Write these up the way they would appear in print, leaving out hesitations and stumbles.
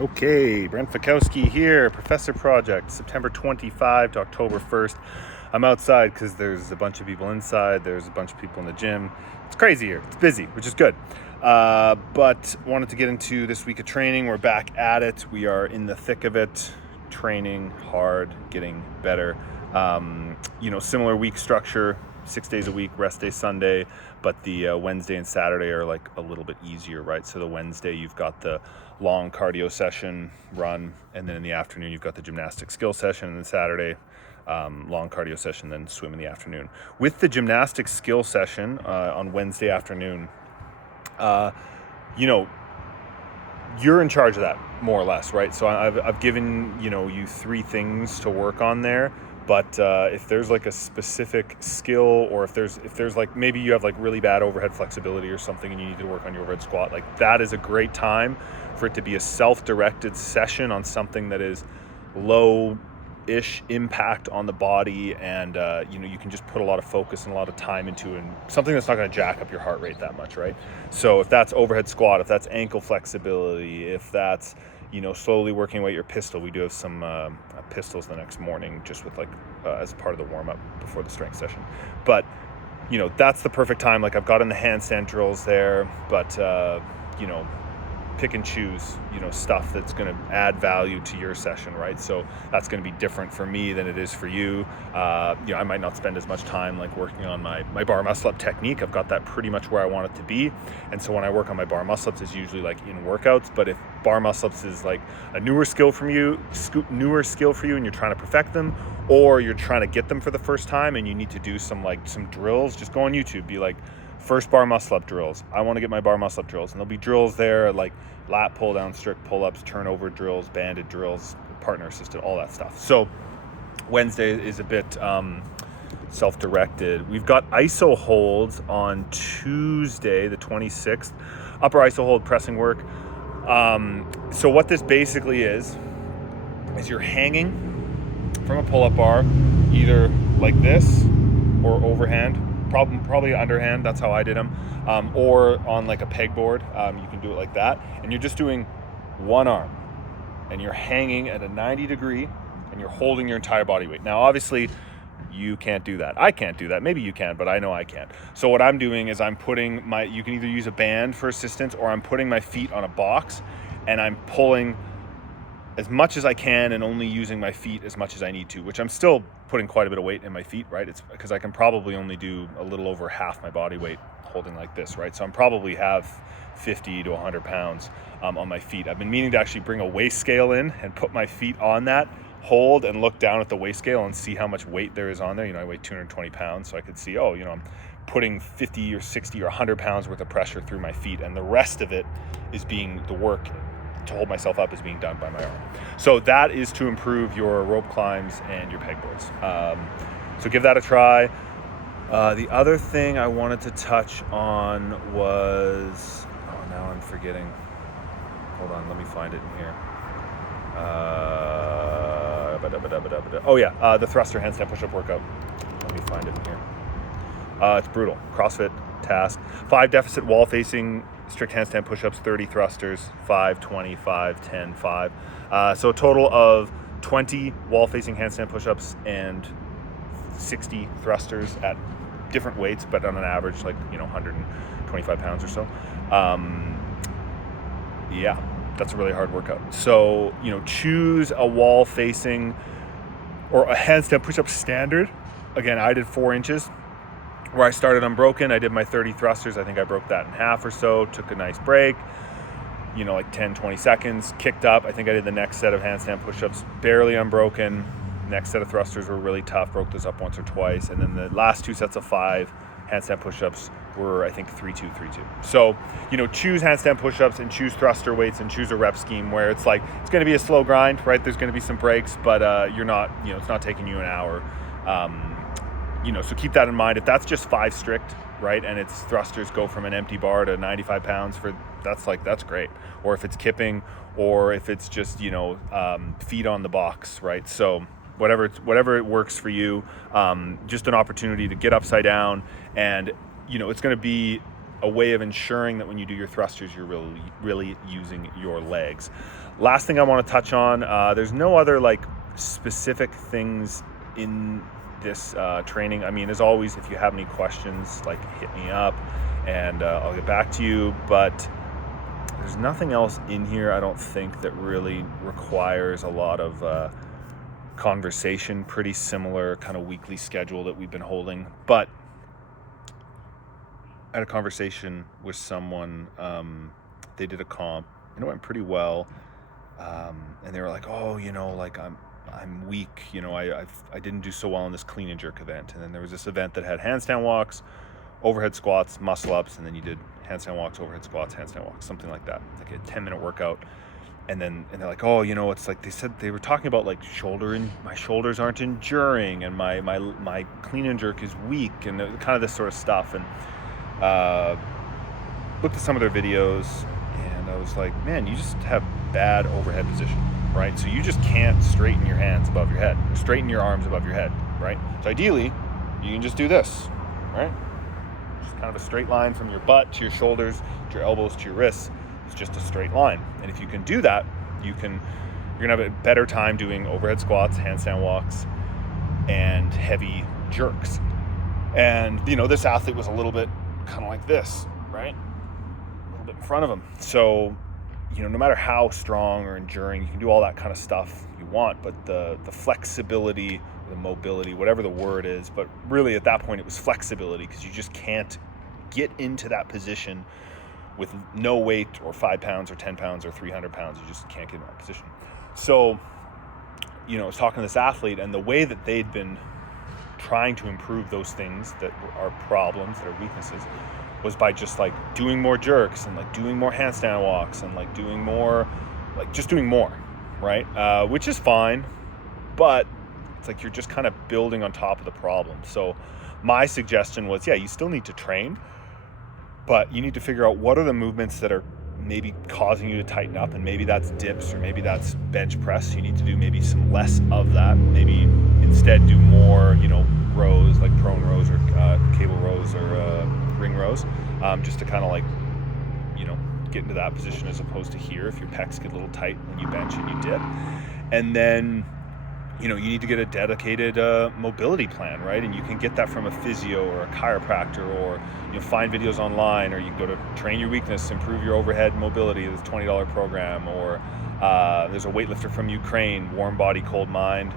Okay, Brent Fikowski here, Professor Project, September 25 to October 1st. I'm outside because there's a bunch of people inside, there's a bunch of people in the gym. It's crazy here, it's busy, which is good. But wanted to get into this week of training. We're back at it. We are in the thick of it, training hard, getting better. Similar week structure, 6 days a week, rest day Sunday, but the Wednesday and Saturday are like a little bit easier, right? So the Wednesday you've got the long cardio session, run, and then in the afternoon you've got the gymnastic skill session, and then Saturday long cardio session, then swim in the afternoon. With the gymnastic skill session on Wednesday afternoon, you're in charge of that more or less, right? So I've given you three things to work on there. But if there's like a specific skill, or if there's like maybe you have like really bad overhead flexibility or something and you need to work on your overhead squat, like that is a great time for it to be a self-directed session on something that is low-ish impact on the body, and you can just put a lot of focus and a lot of time into it, and something that's not going to jack up your heart rate that much, right? So if that's overhead squat, if that's ankle flexibility, if that's slowly working away at your pistol. We do have some pistols the next morning, just with as part of the warm up before the strength session. But that's the perfect time. Like I've got in the handstand drills there, but pick and choose stuff that's going to add value to your session, right? So that's going to be different for me than it is for you. I might not spend as much time like working on my bar muscle up technique. I've got that pretty much where I want it to be, and so when I work on my bar muscle ups, it's usually like in workouts. But if bar muscle ups is like a newer skill for you and you're trying to perfect them, or you're trying to get them for the first time and you need to do some drills, just go on YouTube, be like, first bar muscle up drills. I want to get my bar muscle up drills, and there'll be drills there like lat pull down, strict pull ups, turnover drills, banded drills, partner assisted, all that stuff. So Wednesday is a bit self-directed. We've got iso holds on Tuesday the 26th, upper iso hold pressing work. So what this basically is you're hanging from a pull-up bar, either like this or overhand, probably underhand. That's how I did them, or on like a pegboard. You can do it like that, and you're just doing one arm, and you're hanging at a 90 degree, and you're holding your entire body weight. Now, obviously, you can't do that. I can't do that. Maybe you can, but I know I can't. So what I'm doing is I'm putting you can either use a band for assistance, or I'm putting my feet on a box, and I'm pulling as much as I can and only using my feet as much as I need to, which I'm still putting quite a bit of weight in my feet, right? It's because I can probably only do a little over half my body weight holding like this, right? So I'm probably have 50 to 100 pounds on my feet. I've been meaning to actually bring a weigh scale in and put my feet on that, hold and look down at the weigh scale and see how much weight there is on there. I weigh 220 pounds, so I could see, I'm putting 50 or 60 or 100 pounds worth of pressure through my feet, and the rest of it is being the work to hold myself up is being done by my arm. So that is to improve your rope climbs and your pegboards. So give that a try. The other thing I wanted to touch on was, now I'm forgetting. Hold on, let me find it in here. The thruster handstand push-up workout. Let me find it in here. It's brutal. CrossFit task. 5 deficit wall facing strict handstand push-ups, 30 thrusters, 5, 20, 5, 10, 5. So a total of 20 wall-facing handstand push-ups and 60 thrusters at different weights, but on an average, 125 pounds or so. That's a really hard workout. So, choose a wall-facing or a handstand push-up standard. Again, I did 4 inches. Where I started unbroken, I did my 30 thrusters. I think I broke that in half or so, took a nice break, 10, 20 seconds, kicked up. I think I did the next set of handstand push-ups, barely unbroken. Next set of thrusters were really tough, broke those up once or twice. And then the last 2 sets of 5 handstand push-ups were, I think, 3-2, 3-2. So, choose handstand push-ups and choose thruster weights and choose a rep scheme where it's like, it's going to be a slow grind, right? There's going to be some breaks, but you're not, it's not taking you an hour. So keep that in mind. If that's just 5 strict, right, and it's thrusters go from an empty bar to 95 pounds that's great. Or if it's kipping, or if it's just feet on the box, right? So whatever it works for you, just an opportunity to get upside down, and it's going to be a way of ensuring that when you do your thrusters, you're really using your legs. Last thing I want to touch on, there's no other like specific things in this training. I mean, as always, if you have any questions, like hit me up and I'll get back to you. But there's nothing else in here, I don't think, that really requires a lot of conversation. Pretty similar kind of weekly schedule that we've been holding. But I had a conversation with someone, they did a comp and it went pretty well. And they were like, oh, like I'm weak, I didn't do so well in this clean and jerk event. And then there was this event that had handstand walks, overhead squats, muscle ups, and then you did handstand walks, overhead squats, handstand walks, something like that, like a 10-minute workout. And they're like, oh, it's like, they said they were talking about like my shoulders aren't enduring and my clean and jerk is weak and kind of this sort of stuff. And looked at some of their videos and I was like, man, you just have bad overhead position, right? So you just can't straighten your hands above your head, or straighten your arms above your head, right? So ideally, you can just do this, right? Just kind of a straight line from your butt to your shoulders, to your elbows, to your wrists. It's just a straight line. And if you can do that, you're gonna have a better time doing overhead squats, handstand walks, and heavy jerks. And this athlete was a little bit kind of like this, right? A little bit in front of him. So, no matter how strong or enduring, you can do all that kind of stuff you want, but the flexibility, the mobility, whatever the word is, but really at that point it was flexibility, because you just can't get into that position with no weight, or 5 pounds or 10 pounds or 300 pounds. You just can't get in that position. So, I was talking to this athlete, and the way that they'd been trying to improve those things that are problems, that are weaknesses, was by just like doing more jerks and like doing more handstand walks and like doing more, like just doing more, right? Which is fine, but it's like you're just kind of building on top of the problem. So my suggestion was, yeah, you still need to train, but you need to figure out what are the movements that are maybe causing you to tighten up, and maybe that's dips or maybe that's bench press. You need to do maybe some less of that. Maybe instead do more, rows, like prone rows or cable rows or ring rows, just to kind of like, get into that position, as opposed to here if your pecs get a little tight when you bench and you dip. And then, you need to get a dedicated mobility plan, right? And you can get that from a physio or a chiropractor, or find videos online, or you can go to Train Your Weakness, Improve Your Overhead Mobility, this $20 program, or there's a weightlifter from Ukraine, Warm Body, Cold Mind,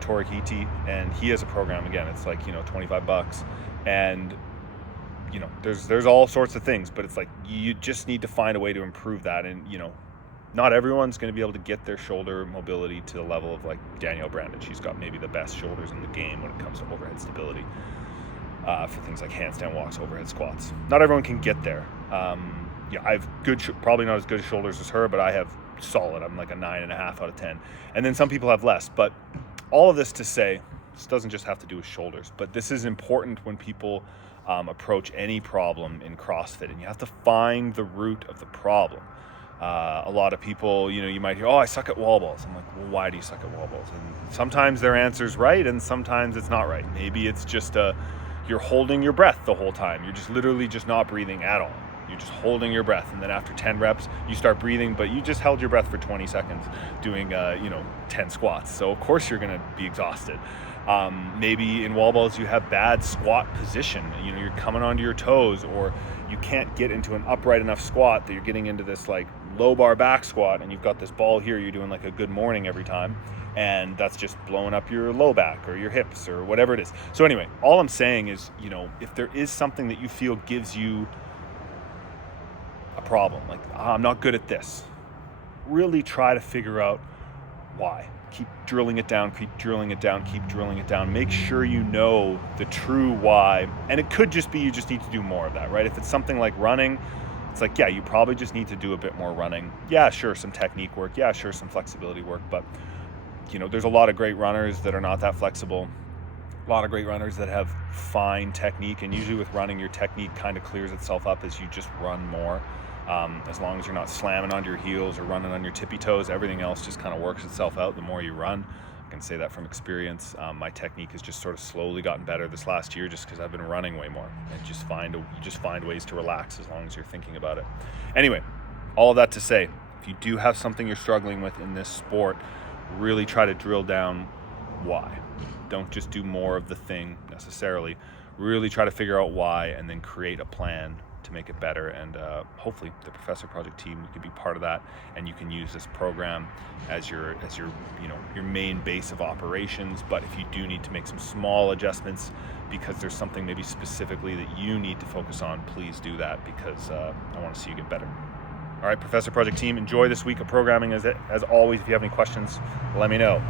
Torikiti, and he has a program. Again, it's like $25, and there's all sorts of things, but it's like you just need to find a way to improve that. And not everyone's going to be able to get their shoulder mobility to the level of like Danielle Brandon. She's got maybe the best shoulders in the game when it comes to overhead stability for things like handstand walks, overhead squats. Not everyone can get there. I've probably not as good shoulders as her, but I have solid. I'm like a 9.5 out of 10. And then some people have less. But all of this to say, this doesn't just have to do with shoulders, but this is important when people approach any problem in CrossFit, and you have to find the root of the problem. A lot of people, you might hear, oh, I suck at wall balls. I'm like, well, why do you suck at wall balls? And sometimes their answer's right, and sometimes it's not right. Maybe it's just you're holding your breath the whole time. You're just literally just not breathing at all. You're just holding your breath, and then after 10 reps, you start breathing, but you just held your breath for 20 seconds doing, 10 squats. So of course you're going to be exhausted. Maybe in wall balls you have bad squat position. You're coming onto your toes, or you can't get into an upright enough squat that you're getting into this like low bar back squat, and you've got this ball here, you're doing like a good morning every time, and that's just blowing up your low back or your hips or whatever it is. So anyway, all I'm saying is, if there is something that you feel gives you a problem, like I'm not good at this, really try to figure out why. Keep drilling it down, keep drilling it down, keep drilling it down. Make sure you know the true why. And it could just be you just need to do more of that, right? If it's something like running, it's like, yeah, you probably just need to do a bit more running. Yeah, sure, some technique work. Yeah, sure, some flexibility work. But, there's a lot of great runners that are not that flexible. A lot of great runners that have fine technique. And usually with running, your technique kind of clears itself up as you just run more. As long as you're not slamming onto your heels or running on your tippy toes, everything else just kind of works itself out the more you run. can say that from experience. My technique has just sort of slowly gotten better this last year, just because I've been running way more, and you just find ways to relax as long as you're thinking about it. Anyway, all of that to say, if you do have something you're struggling with in this sport, really try to drill down why. Don't just do more of the thing necessarily. Really try to figure out why, and then create a plan to make it better. And hopefully the Professor Project team, you can be part of that, and you can use this program as your your main base of operations. But if you do need to make some small adjustments because there's something maybe specifically that you need to focus on, please do that, because I want to see you get better. All right, Professor Project team, enjoy this week of programming. As always, if you have any questions, let me know.